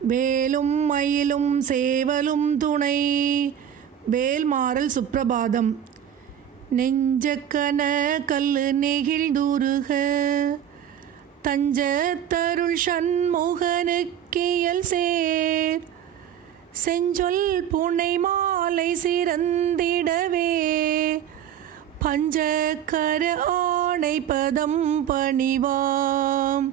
வேலும் மயிலும் சேவலும் துணை. வேல்மாறல் சுப்பிரபாதம். நெஞ்சக்கன கல்லு நெகிழ்ந்துருக. தஞ்ச தருள் சண்முகனுக்கியல் சேர். செஞ்சொல் புனை மாலை சிறந்திடவே. பஞ்சக்கர ஆணை பதம் பணிவாம்.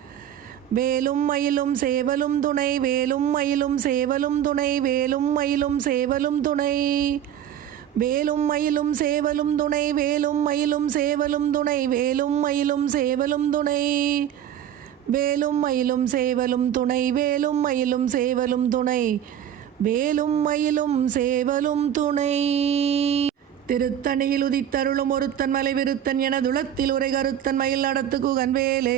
வேலும் மயிலும் சேவலும் துணை வேலும் மயிலும் சேவலும் துணை வேலும் மயிலும் சேவலும் துணை. வேலும் மயிலும் சேவலும் துணை வேலும் மயிலும் சேவலும் துணை வேலும் மயிலும் சேவலும் துணை. வேலும் மயிலும் சேவலும் துணை வேலும் மயிலும் சேவலும் துணை வேலும் மயிலும் சேவலும் துணை. திருத்தணியில் உதித்தருளும் ஒருத்தன் மலை விருத்தன் என துளத்தில் உரை கருத்தன் மயில் நடத்து குகன் வேலே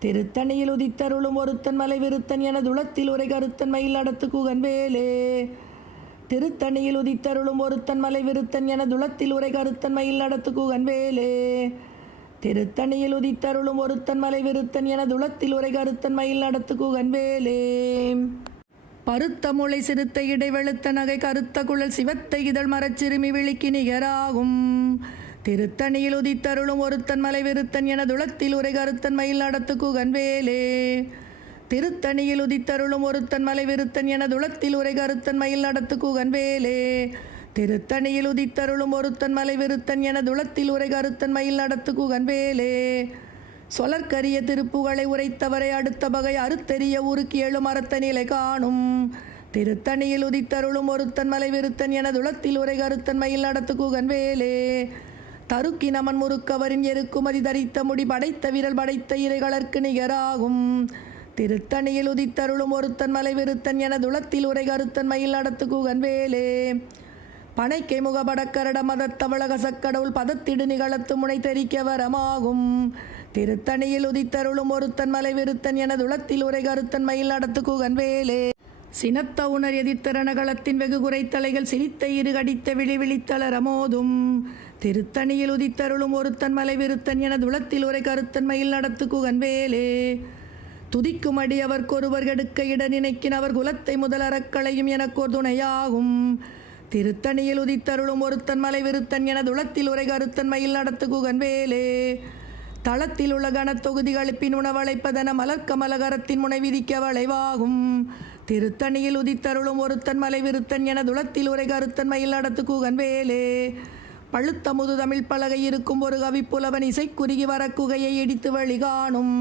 திருத்தணியில் உதித்தருளும் ஒருத்தன் மலை விருத்தன் என துளத்தில் உரை கருத்தன் மயில் நடத்து குகன் வேலே திருத்தணியில் உதித்தருளும் ஒருத்தன் மலை விருத்தன் என துளத்தில் உரை கருத்தன் மயில் நடத்து குகன் வேலே திருத்தணியில் உதித்தருளும் ஒருத்தன் மலை விருத்தன் என துளத்தில் உரை கருத்தன் மயில் நடத்து குகன் வேலே பருத்த முளை சிறுத்த இடைவெளுத்த நகை கருத்த குழல் சிவத்தை இதழ் மரச்சிறுமி விழிக்கு நிகராகும். திருத்தணியில் உதித்தருளும் ஒருத்தன் மலை விருத்தன் என துளத்தில் உரை கருத்தன் மயில் நடத்து குகன்வேலே. திருத்தணியில் உதித்தருளும் ஒருத்தன் மலை விருத்தன் என துளத்தில் உரை கருத்தன் மயில் நடத்து குகன்வேலே. திருத்தணியில் உதித்தருளும் ஒருத்தன் மலை விருத்தன் என துளத்தில் உரை கருத்தன் மயில் நடத்து குகன் வேலே சொலற்கரிய திருப்புகளை உரைத்தவரை அடுத்த வகை அறுத்தெரிய ஊருக்கு ஏழு மரத்த நிலை காணும். திருத்தணியில் உதித்தருளும் ஒருத்தன் மலை விருத்தன் என துளத்தில் உரை கருத்தன் மயில் நடத்து குகன் தருக்கினமன் முறுக்கவரின் எருக்குமதி தரித்த முடி படைத்த விரல் படைத்த இறைகளற்கு நிகராகும். திருத்தணியில் உதித்தருளும் ஒருத்தன் மலை விருத்தன் என துளத்தில் உரை கருத்தன் மயில் நடத்து குகன் வேலே. பனைக்கை முகபடக்கரட மதத்தவளக சக்கடவுள் பதத்திடு நிகழத்து முனை தெரிக்க வரமாகும். திருத்தணியில் உதித்தருளும் ஒருத்தன் மலை விருத்தன் என துளத்தில் உரை கருத்தன் மயில் நடத்து குகன் வேலே. சினத்த உணர் எதிர்த்தரணகளத்தின் வெகு குறைத்தலைகள் சிரித்த இரு கடித்த விழி விழித்தளரமோதும். திருத்தணியில் உதித்தருளும் ஒருத்தன் மலை விருத்தன் என துளத்தில் உரை கருத்தன் மயில் நடத்து குகன் வேலே துதிக்கும் அடி அவர்க்கொருவர் கெடுக்க இட நினைக்கின் அவர் குலத்தை முதல் அறக்களையும் எனக்கோர் துணையாகும். திருத்தணியில் உதித்தருளும் ஒருத்தன் மலை விருத்தன் என துளத்தில் உரை கருத்தன் மயில் நடத்து குகன் வேலே தளத்தில் உள்ள கனத்தொகுதி கழிப்பின் உணவழைப்பதன மலர்க்கமலகரத்தின் முனை விதிக்க வளைவாகும். திருத்தணியில் உதித்தருளும் ஒருத்தன் மலை விருத்தன் என துளத்தில் உரை கருத்தன் மயில் நடத்து குகன் வேலே பழுத்த முதுதமிழ் பலகை இருக்கும் ஒரு கவிப்புலவன் இசைக்குறுகி வரக்குகையை இடித்து வழி காணும்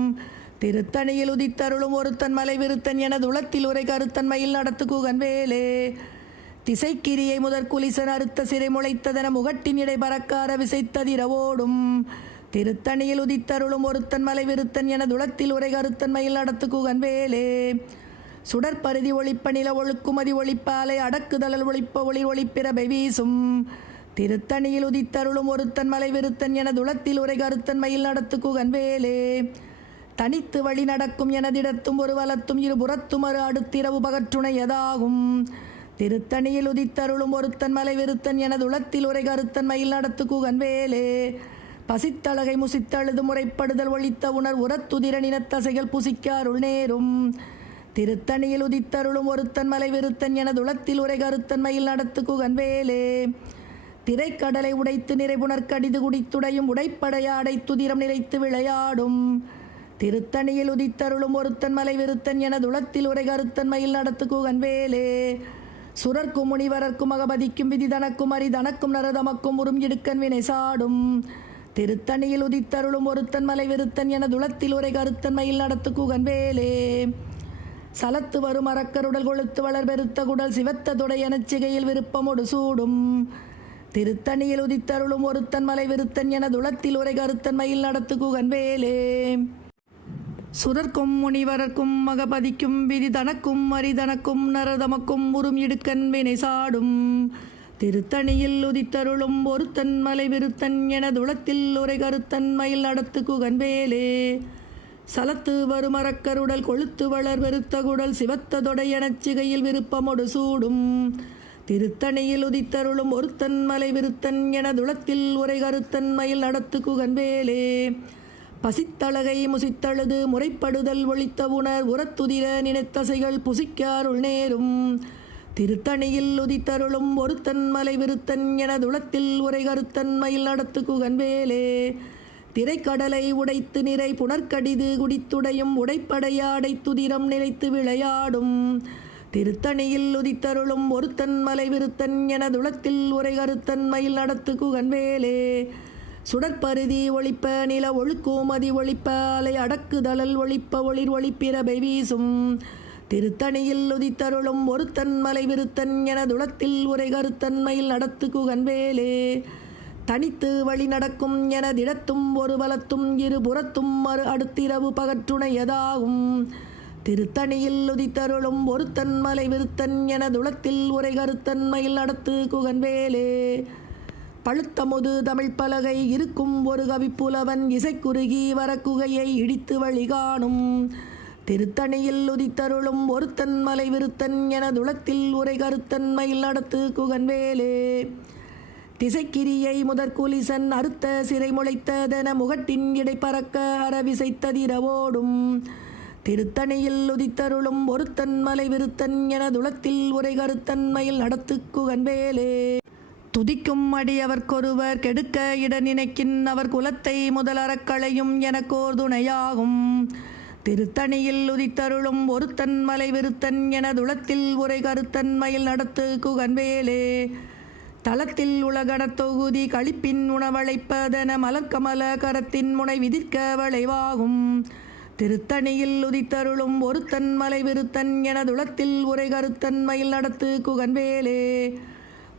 திருத்தணியில் உதித்தருளும் ஒருத்தன் மலை விருத்தன் என துளத்தில் உரை கருத்தன் மயில் நடத்து குகன் வேலே. திசைக்கிரியை முதற் குலிசன் அறுத்த சிறை முளைத்ததென முகட்டின் இடை பறக்கார விசைத்ததிர ஓடும் திருத்தணியில் உதித்தருளும் ஒருத்தன் மலை விருத்தன் என துளத்தில் உரை கருத்தன் மயில் நடத்து குகன்வேலே சுடற்பருதி ஒழிப்ப நில ஒழுக்குமதி ஒளிப்பாலை அடக்குதழல் ஒளிப்ப ஒளி ஒளிப்பிறபை வீசும். திருத்தணியில் உதித்தருளும் ஒருத்தன் மலை விருத்தன் என துளத்தில் உரை கருத்தன் மயில் நடத்து குகன்வேலே தனித்து வழி நடக்கும் எனதிடத்தும் ஒரு வலத்தும் இருபுறத்தும் அரு அடுத்திரவு பகற்றுணையதாகும் திருத்தணியில் உதித்தருளும் ஒருத்தன் மலை விருத்தன் எனது உளத்தில் உரை கருத்தன் மயில் நடத்து குகன்வேலே பசித்தழகை முசித்தழுது முறைப்படுதல் ஒழித்த உணர் உரத்துதிர நினத்தசைகள் புசிக்க அருள் நேரும். திருத்தணியில் உதித்தருளும் ஒருத்தன் மலை விருத்தன் எனது உளத்தில் உரை கருத்தன் மயில் நடத்து குகன்வேலே திரைக்கடலை உடைத்து நிறைவுணர் கடிது குடித்துடையும் உடைப்படையாடை துதிரம் நிறைத்து விளையாடும். திருத்தணியில் உதித்தருளும் ஒருத்தன் மலை விருத்தன் எனது உளத்தில் உரை கருத்தன் மயில் நடத்து குகன்வேலே. சுரர்க்கும் முனிவரர்க்கும் அகபதிக்கும் விதி தனக்கும் அரி தனக்கும் நரதமக்கும் உறும் இடுக்கன் வினை சாடும். திருத்தணியில் உதித்தருளும் ஒருத்தன் மலை விருத்தன் என துளத்தில் உரை கருத்தன் மயில் நடத்து குகன்வேலே. சலத்து வரும் அறக்கருடல் கொழுத்து வளர் பெருத்த குடல் சிவத்த துடை எனச்சிகையில் சிகையில் சூடும். திருத்தணியில் உதித்தருளும் ஒருத்தன் மலை விருத்தன் என துளத்தில் உரை கருத்தன் மயில் நடத்து குகன்வேலே சுரர்க்கும் முனிவரர்க்கும் மகபதிக்கும் விதி தனக்கும் அரிதனக்கும் நரதமக்கும் உறும் இடுக்கன் வினை சாடும். திருத்தணியில் உதித்தருளும் ஒருத்தன் மலை விருத்தன் என துளத்தில் உரை கருத்தன் மயில் நடத்து குகன்வேலே சலத்து வருமரக்கருடல் கொழுத்து வளர் வெறுத்த குடல் சிவத்த தொடை சிகையில் விருப்பமொடு சூடும். திருத்தணியில் உதித்தருளும் ஒருத்தன் மலை விருத்தன் எனதுளத்தில் உரை கருத்தன் மயில் நடத்து குகன்வேலே. பசித்தழகை முசித்தழுது முறைப்படுதல் ஒழித்த உணர் உரத்துதிர நினைத்தசைகள் புசிக்காருள் நேரும் திருத்தணியில் உதித்தருளும் ஒருத்தன் மலை விருத்தன் எனதுளத்தில் உரை கருத்தன் மயில் நடத்து குகன்வேலே. திரைக்கடலை உடைத்து நிறை புனர்கடிது குடித்துடையும் உடைப்படையாடை துதிரம் நினைத்து விளையாடும். திருத்தணியில் உதித்தருளும் ஒருத்தன் மலை விருத்தன் எனதுளத்தில் உரை கருத்தன் மயில் நடத்து குகன்வேலே. சுடற்பருதி ஒளிப்ப நில ஒழுக்கோமதி ஒழிப்ப அலை அடக்குதழல் ஒளிப்ப ஒளிர் ஒளிப்பிறபை வீசும். திருத்தணியில் உதித்தருளும் ஒருத்தன் மலை விருத்தன் எனதுளத்தில் உரை கருத்தன் மயில் நடத்து குகன்வேலே. தனித்து வழி நடக்கும் எனதிடத்தும் ஒரு பலத்தும் இரு புறத்தும் மறு அடுத்திரவு பகற்றுணையதாகும் திருத்தணியில் உதித்தருளும் ஒருத்தன் மலை விருத்தன் எனதுளத்தில் உரை கருத்தன் மயில் நடத்து குகன்வேலே. பழுத்தமுது தமிழ் பலகை இருக்கும் ஒரு கவிப்புலவன் இசைக்குறுகி வரக்குகையை இடித்து வழி காணும். திருத்தணியில் உதித்தருளும் ஒருத்தன் மலை விருத்தன் எனதுளத்தில் உரை கருத்தன் மயில் நடத்து குகன்வேலே. திசைக்கிரியை முதற்குலிசன் அறுத்த சிறை முளைத்ததென முகட்டின் இடை பறக்க அறவிசைத்ததிரவோடும். திருத்தணியில் உதித்தருளும் ஒருத்தன் மலை விருத்தன் எனதுளத்தில் உரை கருத்தன்மையில் மயில் நடத்து குகன்வேலே துதிக்கும் அடியவர்க்கொருவர் கெடுக்க இட நினைக்கின் அவர் குலத்தை முதலறக்களையும் என எனக்கோர் துணையாகும். திருத்தணியில் உதித்தருளும் ஒருத்தன் மலை விருத்தன் எனதுளத்தில் உரை கருத்தன்மையில் நடத்து குகன்வேலே தளத்தில் உலகன தொகுதி களிப்பின் உணவழைப்பதென மலர்கமல கரத்தின் முனை விதிர்க்க வளைவாகும். திருத்தணியில் உதித்தருளும் ஒருத்தன் மலை விருத்தன் எனதுளத்தில் உரை கருத்தன் மயில் நடத்து குகன்வேலே.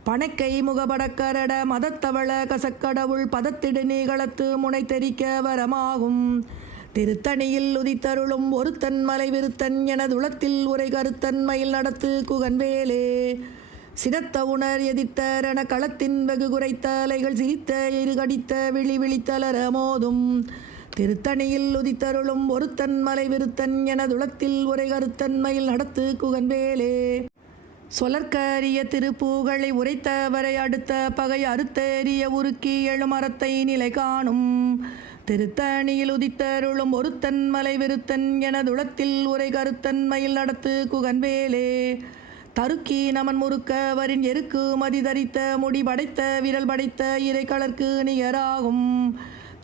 பனைக்கை முகபடக்கரட மதத்தவள கசக்கடவுள் பதத்திடு நீகளத்து முனை தெரிக்க வரமாகும். திருத்தணியில் உதித்தருளும் ஒருத்தன் மலை விருத்தன் எனதுளத்தில் உரை கருத்தன் மயில் நடத்து குகன்வேலே. சினத்த உணர் எதிர்த்தரண களத்தின் வெகு குறைத்த அலைகள் சிரித்த இருகடித்த விழி விழித்தலர மோதும். திருத்தணியில் உதித்தருளும் ஒருத்தன் மலை விருத்தன் எனதுளத்தில் உரை கருத்தன் மயில் நடத்து குகன்வேலே. சொலற்கரிய திருப்பூகளை உரைத்தவரை அடுத்த பகை அறுத்தேறிய உருக்கி எழுமரத்தை நிலை காணும். திருத்தணியில் உதித்தருளும் ஒருத்தன் மலை விருத்தன் எனதுளத்தில் உரை கருத்தன் மயில் நடத்து குகன்வேலே. தருக்கி நமன் முறுக்க வரின் எருக்கு மதி தரித்த முடி படைத்த விரல் படைத்த இறை நிகராகும்.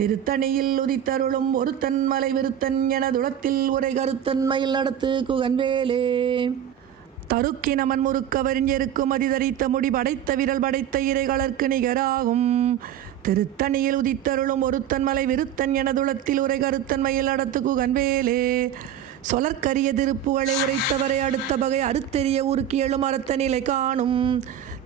திருத்தணியில் உதித்தருளும் ஒருத்தன் மலை விருத்தன் என துளத்தில் உரை கருத்தன் மயில் நடத்து குகன்வேலே. தருக்கினமன் முறுக்கவரிஞ்செருக்கும் அதிதரித்த முடி படைத்த விரல் படைத்த இறைகளற்கு நிகராகும். திருத்தணியில் உதித்தருளும் ஒருத்தன் மலை விருத்தன் என துளத்தில் உரை கருத்தன் மயில் நடத்து குகன்வேலே. சொலற்கரிய திருப்புகளை உரைத்தவரை அடுத்த வகை அறுத்தெறிய உருக்கி எழும் அறுத்த நிலை காணும்.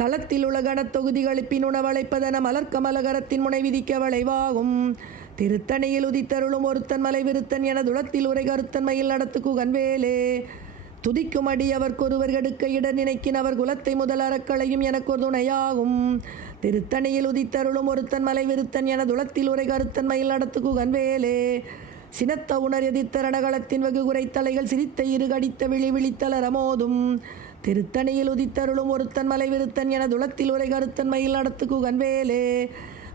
தளத்தில் உள்ள கணத்தொகுதிகள் பின்னுணவளைப்பதன மலர்க்கமலகரத்தின் முனை விதிக்க வளைவாகும். திருத்தணியில் உதித்தருளும் ஒருத்தன் மலை விருத்தன் என துளத்தில் உரை கருத்தன் மயில் நடத்து குகன்வேலே. துதிக்கும் அடி அவர்க்கொருவர் கெடுக்க இடர் நினைக்கின் அவர் குலத்தை முதல் அறக்களையும் எனக்கொரு துணையாகும். திருத்தணியில் உதித்தருளும் ஒருத்தன் மலை விருத்தன் என துளத்தில் உரை கருத்தன் மயில் நடத்து கண்வேலே சினத்த உணர் எதிர்த்தரணகளத்தின் வெகு குறைத்தலைகள் சிரித்த இரு கடித்த விழி விழித்தலரமோதும் திருத்தணியில் உதித்தருளும் ஒருத்தன் மலை விருத்தன் என துளத்தில் உரை கருத்தன் மயில் நடத்து குகன்வேலே.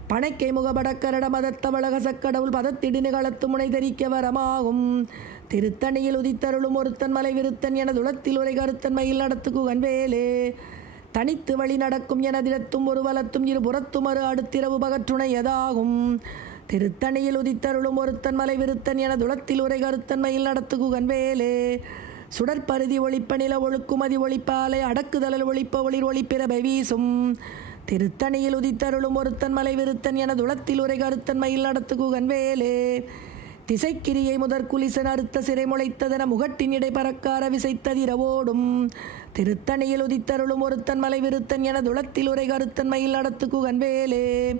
பனைக்கை முகபடக்கரட மதத்தவளக சக்கடவுள் பதத்திடு நிகழத்து முனை தெரிக்க வரமாகும். திருத்தணியில் உதித்தருளும் ஒருத்தன் மலை விருத்தன் என துளத்தில் உரை கருத்தன் மயில் நடத்து குகன்வேலே. தனித்து வழி நடக்கும் எனதிடத்தும் ஒரு வலத்தும் இரு புறத்தும் மறு அடுத்திரவு பகற்றுணையதாகும் திருத்தணியில் உதித்தருளும் ஒருத்தன் மலை விருத்தன் என துளத்தில் உரை கருத்தன் மயில் நடத்து குகன்வேலே. சுடற்பருதி ஒழிப்ப நில ஒழுக்குமதி ஒளிப்பாலை அடக்குதலல் ஒழிப்ப ஒளிர் ஒளிப்பிறவை வீசும். திருத்தணியில் உதித்தருளும் ஒருத்தன் மலை விருத்தன் என துளத்தில் உரை கருத்தன் மயில் நடத்து குகன்வேலே திசைக்கிரியை முதற் குலிசன் அறுத்த சிறை முளைத்ததென முகட்டின் இடை பறக்கார விசைத்ததிரவோடும் திருத்தணியில் உதித்தருளும் ஒருத்தன் மலை விருத்தன் என துளத்தில் உரை கருத்தன் மயில் நடத்து குகன்வேலே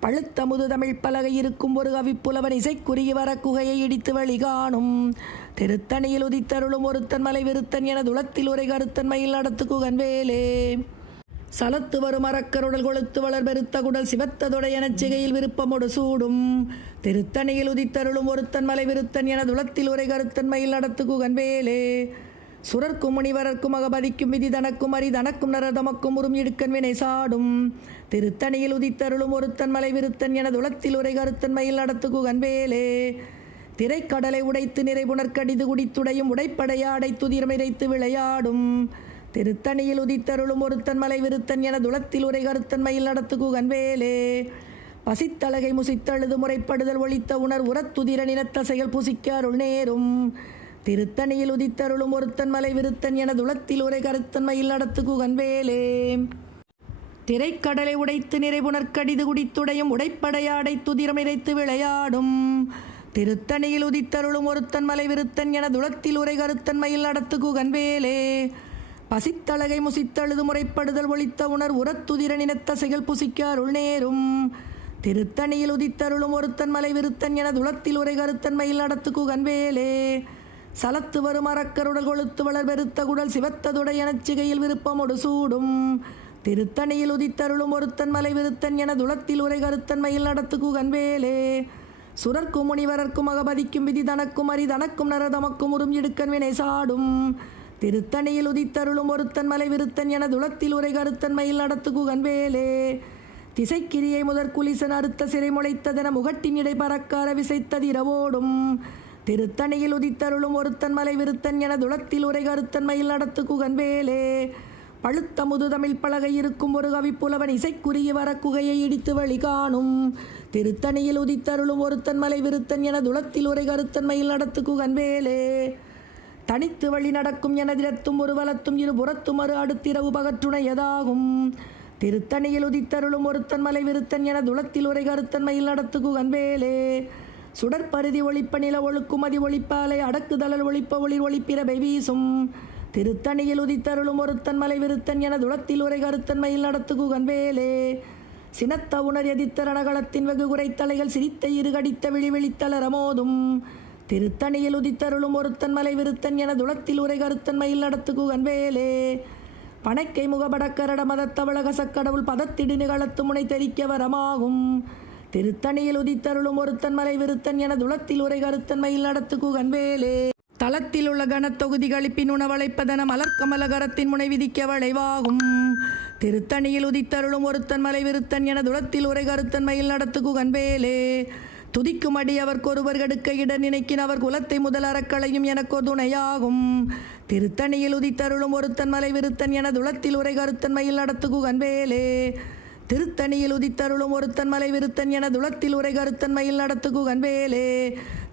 முது தமிழ் பலகை இருக்கும் ஒரு கவிப்புலவன் இசைக்குரிய வர குகையை இடித்து வழி காணும் திருத்தணியில் உதித்தருளும் ஒருத்தன் மலை விருத்தன் என துளத்தில் உரை கருத்தன் மயில் நடத்து குகன்வேலே சலத்து வரும் அறக்கருடல் கொளுத்து வளர் பெருத்த குடல் சிவத்ததுடை எனச் சிகையில் விருப்பமோடு சூடும். திருத்தணியில் உதித்தருளும் ஒருத்தன் மலை விருத்தன் என துளத்தில் உரை கருத்தன் மயில் நடத்து குகன்வேலே சுரர்க்கும் முனிவரர்க்கும் அகபதிக்கும் விதி தனக்கும் அரி தனக்கும் நரதமக்கும் உறும் இடுக்கன் வினை சாடும். திருத்தணியில் உதித்தருளும் ஒருத்தன் மலை விருத்தன் என துளத்தில் உரை கருத்தன் மயில் நடத்து குகன்வேலே திரைக்கடலை உடைத்து நிறைபுணர்க்கடிது குடித்துடையும் உடைப்படையாடை துதிரம் இறைத்து விளையாடும். திருத்தணியில் உதித்தருளும் ஒருத்தன் மலை விருத்தன் என துளத்தில் உரை கருத்தன் மயில் நடத்து குகன்வேலே பசித்தலகை முசித்தழுது முறைப்படுதல் ஒழித்த உணர் உரத்துதிரன் இனத்தசைகள் புசிக்க அருள் நேரும். திருத்தணியில் உதித்தருளும் ஒருத்தன் மலை விருத்தன் என துளத்தில் உரை கருத்தன் மயில் நடத்து குகன்வேலே திரைக்கடலை உடைத்து நிறைபுணர்க்கடிது குடித்துடையும் உடைப்படையாடை துதிரம் இறைத்து விளையாடும். திருத்தணியில் உதித்தருளும் ஒருத்தன் மலை விருத்தன் என துளத்தில் உரை கருத்தன் மயில் நடத்து குகன்வேலே பசித்தலகை முசித்தழுது முறைப்படுதல் ஒழித்த உணர் உரத்துதிர நினத்த செயல் புசிக்க அருள் நேரும். திருத்தணியில் உதித்தருளும் ஒருத்தன் மலை விருத்தன் என துளத்தில் உரை கருத்தன் மயில் நடத்து குகன்வேலே சலத்து வரும் அறக்கருடல் கொழுத்து வளர் பெருத்த குடல் சிவத்ததுடை சிகையில் விருப்பமொடு சூடும். திருத்தணியில் உதித்தருளும் ஒருத்தன் மலை விருத்தன் என துளத்தில் உரை கருத்தன்மையில் நடத்து குகன்வேலே சுரர்க்கும் முனிவரர்க்கும் அகபதிக்கும் விதி தனக்கும் அரி தனக்கும் நரதமக்கும் உறும் இடுக்கன் வினை சாடும். திருத்தணியில் உதித்தருளும் ஒருத்தன் மலை விருத்தன் என துளத்தில் உரை கருத்தன்மையில் நடத்து குகன்வேலே திசைக்கிரியை முதற் குலிசன் அறுத்த சிறை முளைத்ததென முகட்டின் இடை பறக்கார விசைத்ததிரவோடும். திருத்தணியில் உதித்தருளும் ஒருத்தன் மலை விருத்தன் என துளத்தில் உரை கருத்தன் மயில் நடத்து குகன்வேலே. பழுத்த முதுதமிழ் பலகை இருக்கும் ஒரு கவிப்புலவன் இசைக்குரிய வர குகையை இடித்து வழி காணும் திருத்தணியில் உதித்தருளும் ஒருத்தன் மலை விருத்தன் என துளத்தில் உரை கருத்தன் மயில் நடத்து குகன்வேலே. தனித்து வழி நடக்கும் எனதிரத்தும் ஒரு வலத்தும் இரு புறத்தும் மறு அடுத்திரவு பகற்றுணையதாகும் திருத்தணியில் உதித்தருளும் ஒருத்தன் மலை விருத்தன் என துளத்தில் உரை கருத்தன் மயில் நடத்து குகன்வேலே. சுடற்பருதி ஒளிப்ப நில ஒழுக்குமதி ஒளிப்பாலை அடக்குதலல் ஒளிப்ப ஒளிர் ஒளிப்பிறவை வீசும். திருத்தணியில் உதித்தருளும் ஒருத்தன் மலை விருத்தன் என துளத்தில் உரை கருத்தன்மையில் நடத்து குகன்வேலே சினத்த உணர் எதிர்த்தரணகளத்தின் வெகு குறைத்தலைகள் சிரித்த இருகடித்த விழிவிழித்தலரமோதும் திருத்தணியில் உதித்தருளும் ஒருத்தன் மலை விருத்தன் என துளத்தில் உரை கருத்தன்மையில் நடத்து குகன்வேலே பனைக்கை முகபடக்கரட மதத்தவளக சக்கடவுள் பதத்திடு நிகழத்து முனை தெரிக்க வரமாகும் திருத்தணியில் உதித்தருளும் ஒருத்தன் மலை விருத்தன் என துளத்தில் உரை கருத்தன் மயில் நடத்து குகன்வேலே தளத்தில் உள்ள கனத்தொகுதி கழிப்பின் உணவளைப்பதன மலர்க்கமலகரத்தின் முனை விதிக்க வளைவாகும். திருத்தணியில் உதித்தருளும் ஒருத்தன் மலை விருத்தன் என துளத்தில் உரை கருத்தன் மயில் நடத்து குகன்வேலே துதிக்கும் அடி அவர்க்கொருவர் கடுக்க இட நினைக்கின் அவர் குலத்தை முதல் அறக்களையும் எனக்கோ துணையாகும் திருத்தணியில் உதித்தருளும் ஒருத்தன் மலை விருத்தன் என துளத்தில் உரை கருத்தன் மயில் நடத்து குகன்வேலே திருத்தணியில் உதித்தருளும் ஒருத்தன் மலை விருத்தன் என துளத்தில் உரை கருத்தன் மயில் நடத்து குகன்வேலே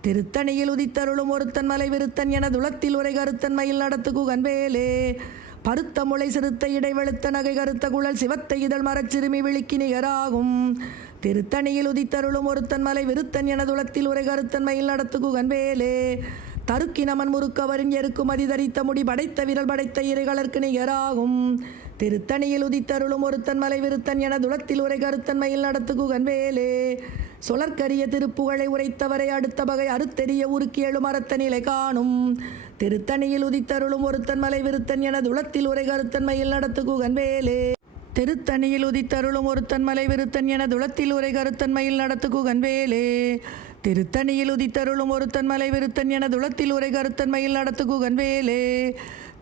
திருத்தணியில் உதித்தருளும் ஒருத்தன் மலை விருத்தன் என துளத்தில் உரை கருத்தன் மயில் நடத்து குகன்வேலே பருத்த முளை சிறுத்த இடைவெளுத்த நகை கருத்த குழல் சிவத்தை இதழ் மரச்சிறுமி விழிக்கு நிகராகும். திருத்தணியில் உதித்தருளும் ஒருத்தன் மலை விருத்தன் என துளத்தில் உரை கருத்தன் மயில் நடத்து குகன்வேலே தருக்கினமன் முறுக்கவரின் எருக்கு மதி தரித்த முடி படைத்த விரல் படைத்த இறைகளற்கு நிகராகும். திருத்தணியில் உதித்தருளும் ஒருத்தன் மலை விருத்தன் என துளத்தில் உரை கருத்தன்மையில் நடத்து குகன் வேலே சொலற்கரிய திருப்புகழை உரைத்தவரை அடுத்த வகை அறுத்தெறிய உருக்கி எழும் அறத்த நிலை காணும். திருத்தணியில் உதித்தருளும் ஒருத்தன் மலை விருத்தன் என துளத்தில் உரை கருத்தன்மையில் நடத்து குகன் வேலே திருத்தணியில் உதித்தருளும் ஒருத்தன் மலை விருத்தன் என துளத்தில் உரை கருத்தன்மையில் நடத்து குகன் வேலே திருத்தணியில் உதித்தருளும் ஒருத்தன் மலை விருத்தன் என துளத்தில் உரை கருத்தன்மையில் நடத்து குகன் வேலே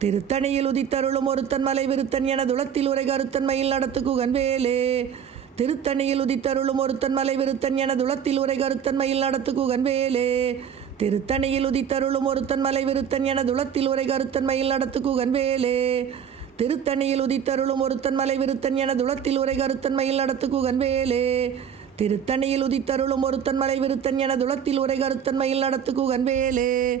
திருத்தணியில் உதித்தருளும் ஒருத்தன் மலை விருத்தன் என துளத்தில் உரை கருத்தன் மயில் நடத்து குகன்வேலே. திருத்தணியில் உதித்தருளும் ஒருத்தன் மலை விருத்தன் என துளத்தில் உரை கருத்தன் மயில் நடத்து குகன்வேலே. திருத்தணியில் உதித்தருளும் ஒருத்தன் மலை விருத்தன் என துளத்தில் உரை கருத்தன் மயில் நடத்து குகன்வேலே. திருத்தணியில் உதித்தருளும் ஒருத்தன் மலை விருத்தன் என துளத்தில் உரை கருத்தன் மயில் நடத்து குகன்வேலே. திருத்தணியில் உதித்தருளும் ஒருத்தன் மலை விருத்தன் என துளத்தில் உரை கருத்தன் மயில் நடத்து குகன்வேலே.